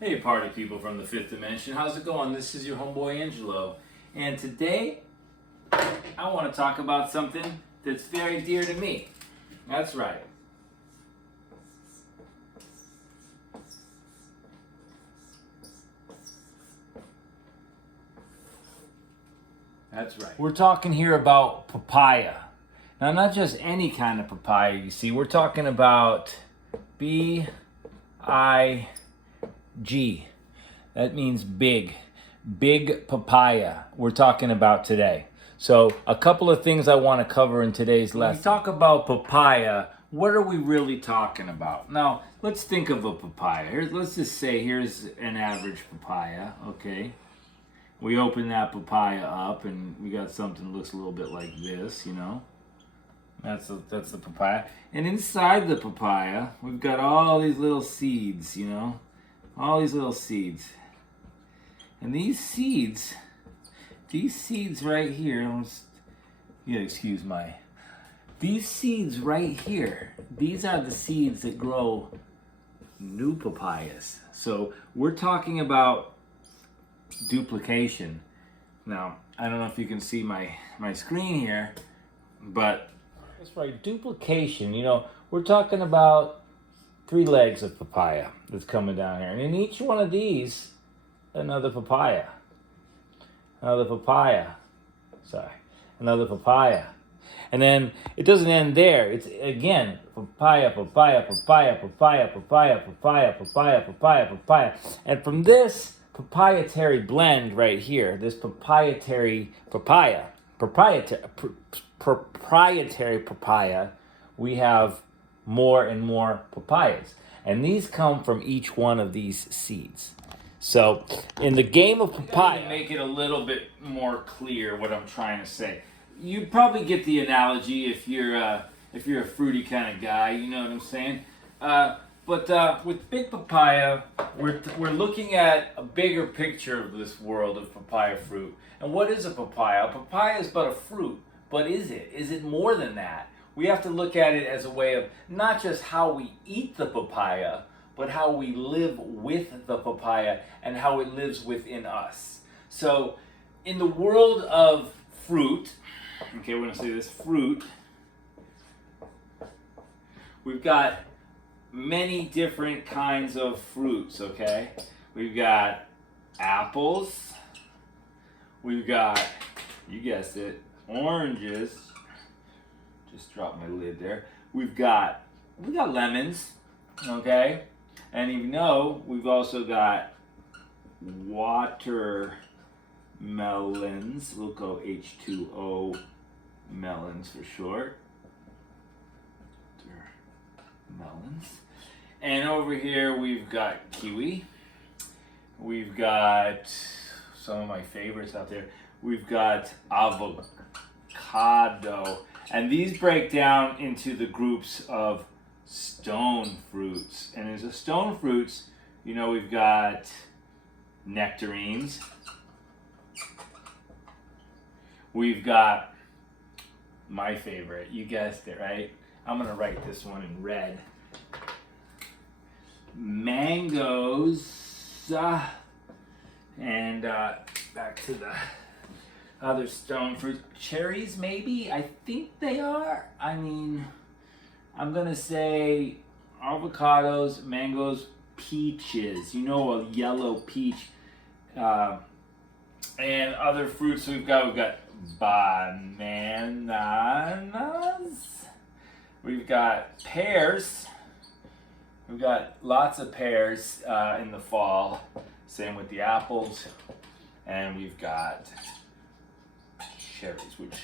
Hey party people from the fifth dimension, how's it going? This is your homeboy Angelo, and today I want to talk about something that's very dear to me. That's right. That's right. We're talking here about papaya. Now, not just any kind of papaya, you see. We're talking about B-I-G. That means big. Big papaya we're talking about today. So, a couple of things I want to cover in today's lesson. When we talk about papaya, what are we really talking about? Now, let's think of a papaya. Let's just say here's an average papaya, okay? We open that papaya up and we got something that looks a little bit like this, you know? That's the papaya. And inside the papaya, we've got all these little seeds, you know? All these little seeds. And these seeds right here, these seeds right here, these are the seeds that grow new papayas. So we're talking about duplication. Now, I don't know if you can see my screen here, but that's right, duplication. You know, we're talking about 3 legs of papaya that's coming down here. And in each one of these, another papaya. Another papaya. And then it doesn't end there. It's again papaya. And from this proprietary blend right here, this proprietary papaya, we have more and more papayas. And these come from each one of these seeds. So, in the game of papaya, to make it a little bit more clear what I'm trying to say. You probably get the analogy if you're a fruity kind of guy, you know what I'm saying? But with Big Papaya, we're looking at a bigger picture of this world of papaya fruit. And what is a papaya? A papaya is but a fruit, but is it? Is it more than that? We have to look at it as a way of not just how we eat the papaya, but how we live with the papaya and how it lives within us. So, in the world of fruit, okay, we're going to say this, fruit, we've got many different kinds of fruits, okay? We've got apples, we've got, you guessed it, oranges, just dropped my lid there. We've got lemons, okay? And you know, we've also got watermelons. We'll go H2O melons for short. Melons. And over here we've got kiwi. We've got some of my favorites out there. We've got avocado. And these break down into the groups of stone fruits. And as a stone fruits, you know, we've got nectarines. We've got my favorite. You guessed it, right? I'm going to write this one in red. Mangoes. And back to the other stone fruit. Cherries, maybe? I think they are. I mean, I'm going to say avocados, mangoes, peaches. You know, a yellow peach. And other fruits we've got bananas. We've got pears. We've got lots of pears in the fall. Same with the apples. And we've got cherries, which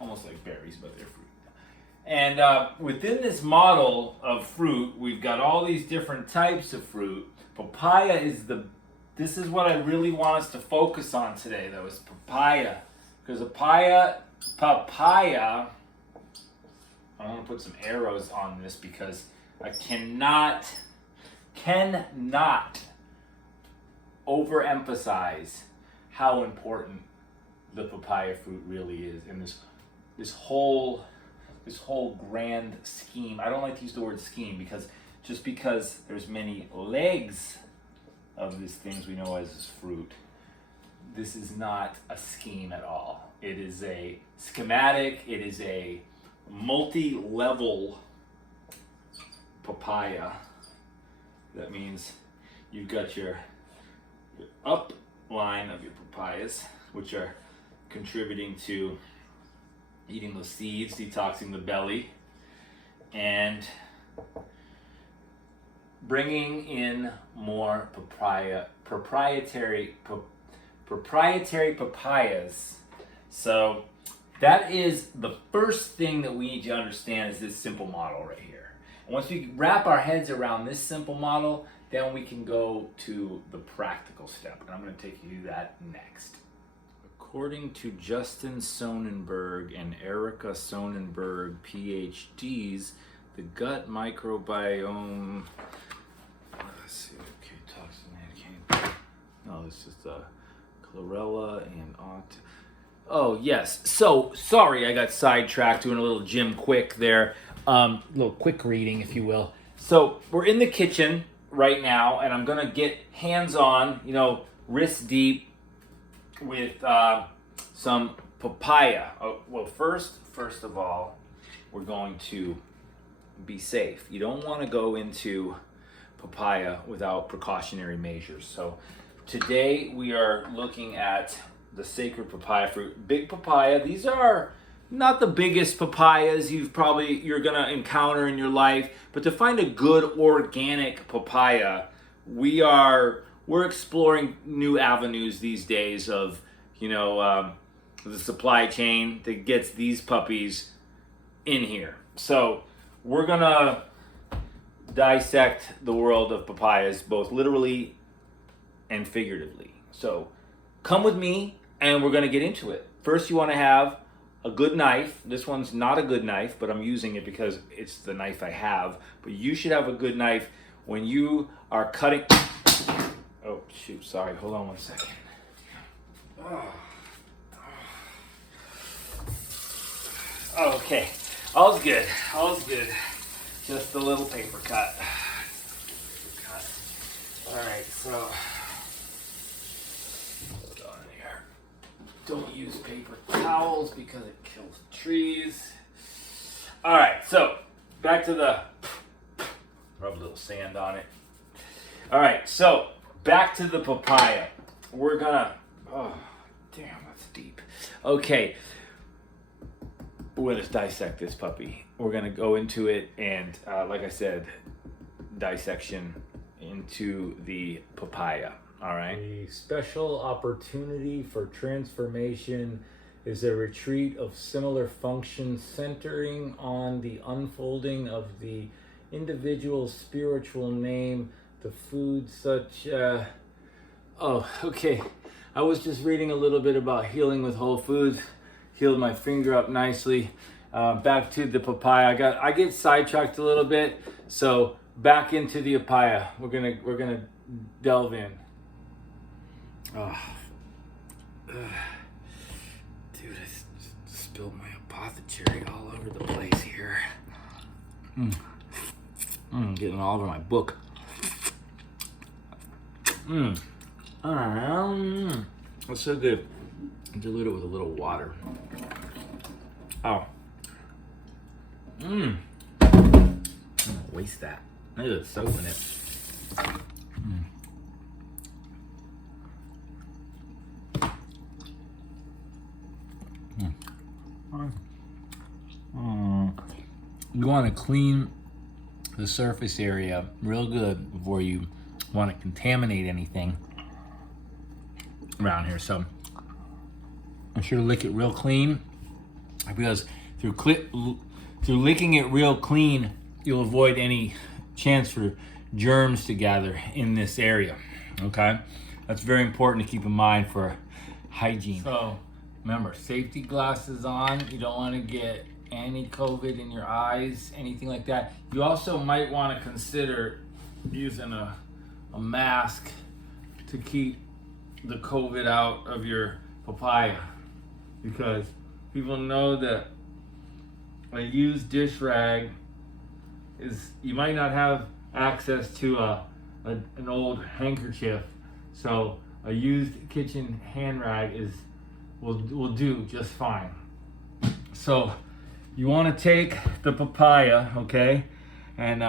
almost like berries, but they're fruit. And within this model of fruit, we've got all these different types of fruit. Papaya is this is what I really want us to focus on today, though, is papaya. Because papaya, I'm going to put some arrows on this because I cannot overemphasize how important the papaya fruit really is in this whole grand scheme. I don't like to use the word scheme because there's many legs of these things we know as fruit. This is not a scheme at all. It is a schematic. It is a multi-level papaya. That means you've got your up line of your papayas, which are contributing to eating the seeds, detoxing the belly, and bringing in more proprietary papayas. So that is the first thing that we need to understand, is this simple model right here. And once we wrap our heads around this simple model, then we can go to the practical step. And I'm going to take you to that next. According to Justin Sonnenberg and Erica Sonnenberg, PhDs, the gut microbiome. Let's see. Okay, toxin. No, this is the chlorella and oh yes. So sorry, I got sidetracked doing a little Jim Quick there. Little quick reading, if you will. So we're in the kitchen right now, and I'm gonna get hands-on, wrist deep with some papaya. Well, first of all, we're going to be safe. You don't want to go into papaya without precautionary measures. So today we are looking at the sacred papaya fruit, Big Papaya. These are not the biggest papayas you're gonna encounter in your life, but to find a good organic papaya, we're exploring new avenues these days of the supply chain that gets these puppies in here. So we're gonna dissect the world of papayas, both literally and figuratively. So come with me and we're gonna get into it. First, you wanna have a good knife. This one's not a good knife, but I'm using it because it's the knife I have. But you should have a good knife when you are cutting. Oh shoot, sorry, hold on one second. Okay, all's good, Just a little paper cut. All right, so hold on here. Don't use paper towels because it kills trees. All right, so back to the, rub a little sand on it. All right, so back to the papaya. We're gonna, oh, damn, that's deep. Okay, we're gonna dissect this puppy. We're gonna go into it and, like I said, dissection into the papaya. All right. A special opportunity for transformation is a retreat of similar function centering on the unfolding of the individual's spiritual name, the food such oh, okay. I was just reading a little bit about healing with whole foods. Healed my finger up nicely. Back to the papaya. I get sidetracked a little bit, so back into the papaya. We're gonna delve in. Oh, dude, I spilled my apothecary all over the place here. Getting all over my book. That's so good. Dilute it with a little water. Oh. I'm gonna waste that. Look at the soap in it. You want to clean the surface area real good before you want to contaminate anything around here. So I'm sure to lick it real clean, because through licking it real clean, you'll avoid any chance for germs to gather in this area. Okay, that's very important to keep in mind for hygiene. So remember, safety glasses on. You don't want to get any COVID in your eyes, anything like that. You also might want to consider using a mask to keep the COVID out of your papaya, because people know that a used dish rag you might not have access to a an old handkerchief. So a used kitchen hand rag will do just fine. So you want to take the papaya, okay, and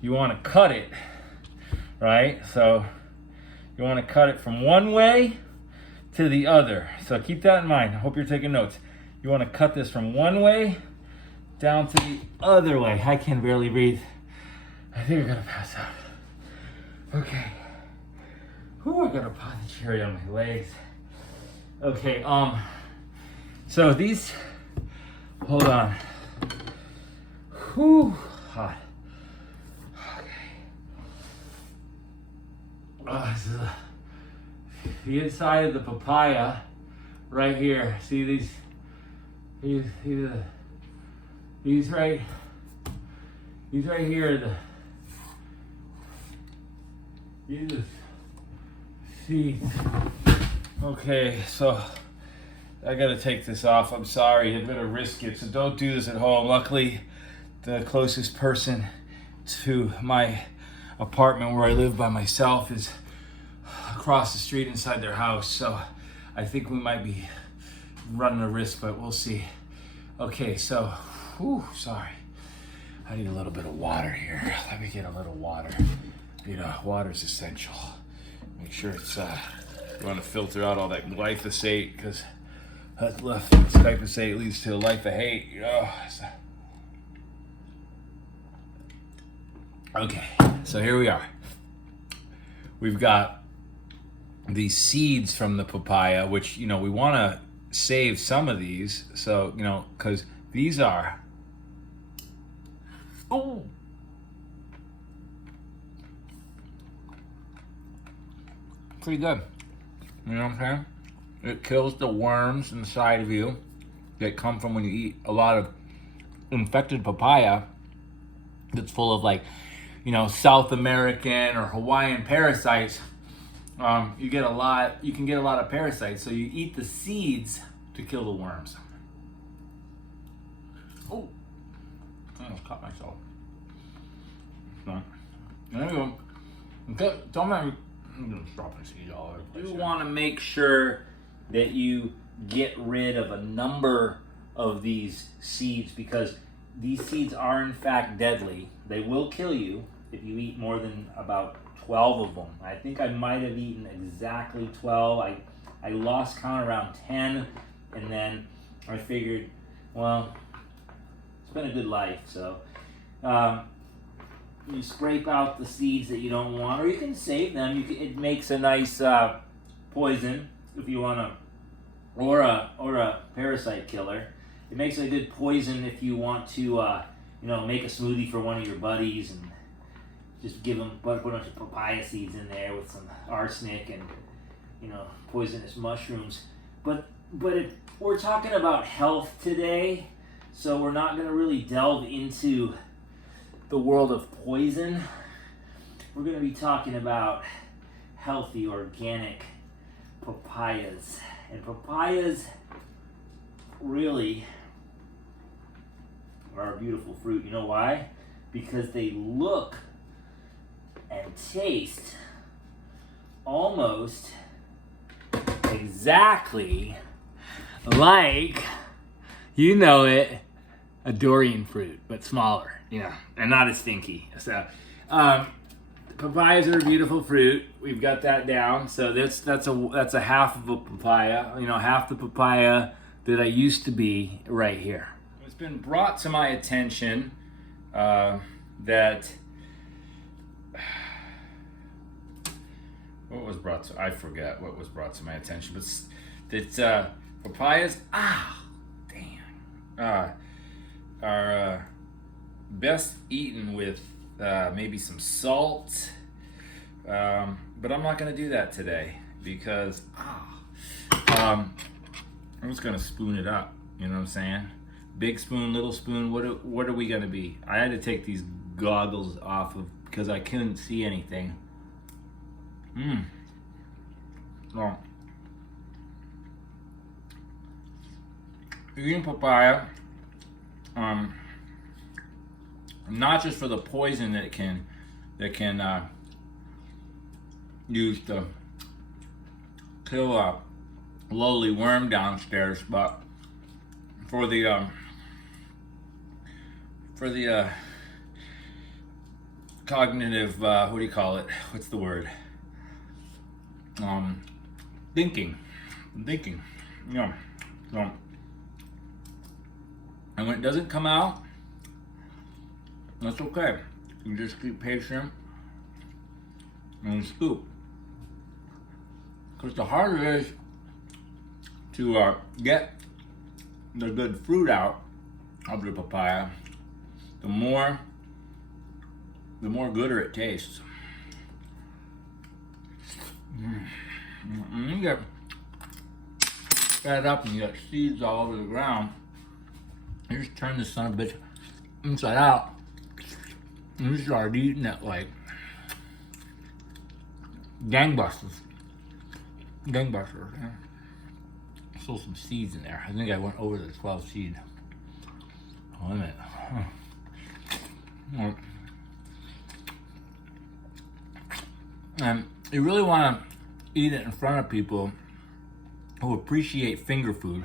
you want to cut it, right? So you want to cut it from one way to the other. So keep that in mind. I hope you're taking notes. You want to cut this from one way down to the other way. I can barely breathe. I think I'm gonna pass out. Okay. Whew, I got a pot of cherry on my legs. Okay, so these, hold on. Whew, hot. Okay. This is the inside of the papaya right here. See these right here, these are seeds. Okay, so I gotta take this off. I'm sorry, I'm gonna risk it, so don't do this at home. Luckily, the closest person to my apartment where I live by myself is across the street inside their house, so I think we might be running a risk, but we'll see. Okay, so, whew, sorry. I need a little bit of water here. Let me get a little water. You know, water's essential. Make sure it's, you want to filter out all that glyphosate, because glyphosate leads to a life of hate, you know. So. Okay, so here we are. We've got these seeds from the papaya, which, you know, we want to save some of these, so, you know, because these are, oh, pretty good. You know what I'm saying? It kills the worms inside of you that come from when you eat a lot of infected papaya that's full of, like, you know, South American or Hawaiian parasites. You can get a lot of parasites, so you eat the seeds to kill the worms. Oh, I almost caught myself. No. There you go. Okay, don't mind. I'm gonna drop my seeds all over the place. You want to make sure that you get rid of a number of these seeds, because these seeds are in fact deadly. They will kill you if you eat more than about 12 of them. I think I might have eaten exactly 12. I lost count around 10, and then I figured, well, it's been a good life, so you scrape out the seeds that you don't want, or you can save them. It makes a nice poison if you want to, or a parasite killer. It makes a good poison if you want to, you know, make a smoothie for one of your buddies and just give them, put a bunch of papaya seeds in there with some arsenic and, you know, poisonous mushrooms. But we're talking about health today, so we're not going to really delve into the world of poison. We're going to be talking about healthy, organic papayas. And papayas really are a beautiful fruit. You know why? Because they look and taste almost exactly like, you know it, a durian fruit, but smaller, you know, and not as stinky. So, papayas are a beautiful fruit. We've got that down. So that's a half of a papaya. You know, half the papaya that I used to be right here. It's been brought to my attention that what was brought to, I forget what was brought to my attention, but that papayas, are best eaten with maybe some salt, but I'm not going to do that today because I'm just going to spoon it up. You know what I'm saying? Big spoon, little spoon. What are we going to be? I had to take these goggles off of because I couldn't see anything. Well, eating papaya, not just for the poison that it can that can use to kill a lowly worm downstairs, but for the cognitive, what do you call it? What's the word? Thinking. Yeah. So, and when it doesn't come out, that's okay. You just keep patient and scoop. Because the harder it is to get the good fruit out of the papaya, the more gooder it tastes. You get it up and you got seeds all over the ground. You just turn this son of a bitch inside out and you start eating it like gangbusters. Yeah. Still some seeds in there. I think I went over the 12 seed limit. And you really want to eat it in front of people who appreciate finger food.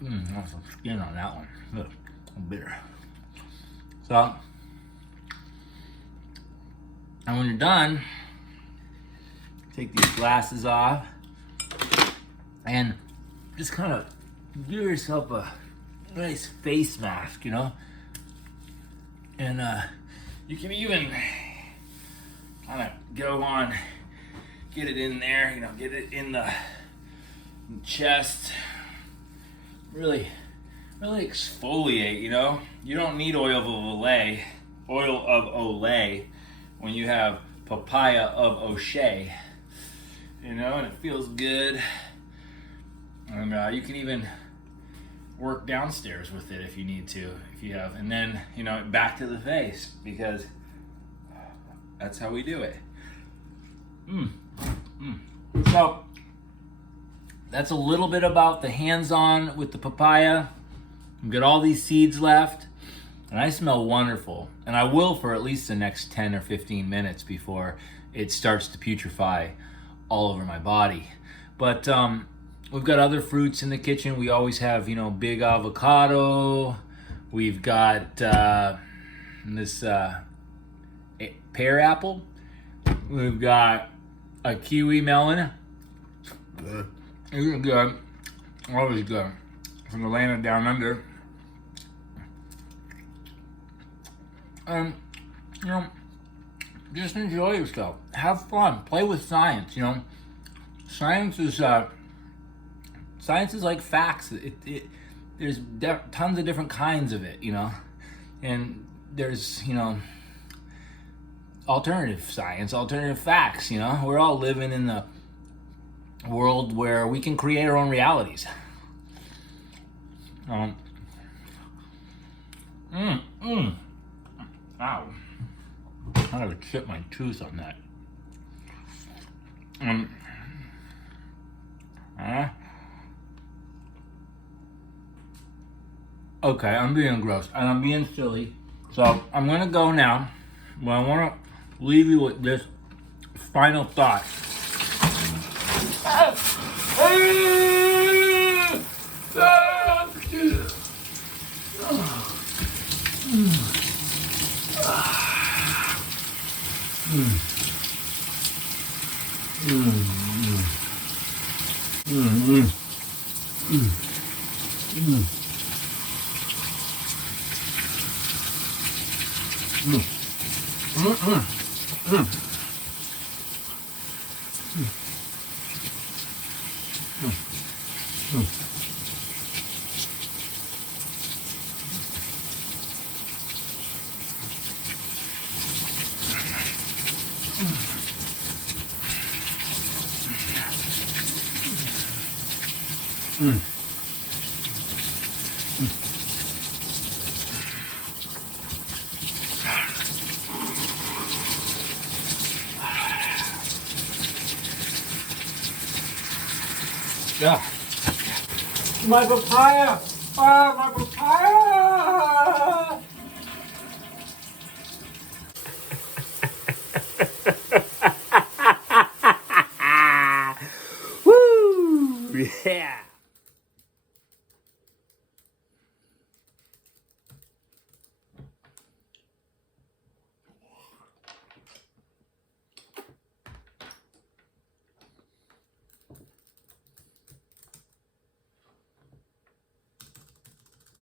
There's some skin on that one. Ugh, bitter. So, and when you're done, take these glasses off and just kind of give yourself a nice face mask, you know? And you can even kind of go on, get it in there, you know, get it in the chest. Really exfoliate, you know? You don't need oil of Olay when you have papaya of O'Shea, you know, and it feels good. And you can even work downstairs with it if you need to, if you have, and then, you know, back to the face, because that's how we do it. So that's a little bit about the hands-on with the papaya. We've got all these seeds left, and I smell wonderful. And I will for at least the next 10 or 15 minutes before it starts to putrefy all over my body. But we've got other fruits in the kitchen. We always have, you know, big avocado. We've got this pear apple. We've got a kiwi melon. These are good. Always good. From the land of down under. You know, just enjoy yourself. Have fun. Play with science, you know. Science is like facts. There's tons of different kinds of it, you know. And there's, you know, alternative science, alternative facts, you know. We're all living in the world where we can create our own realities. Ow. I gotta chip my tooth on that. Okay, I'm being gross and I'm being silly. So I'm gonna go now, but I wanna leave you with this final thought. Yeah. My papaya! Ah, my papaya! Yeah.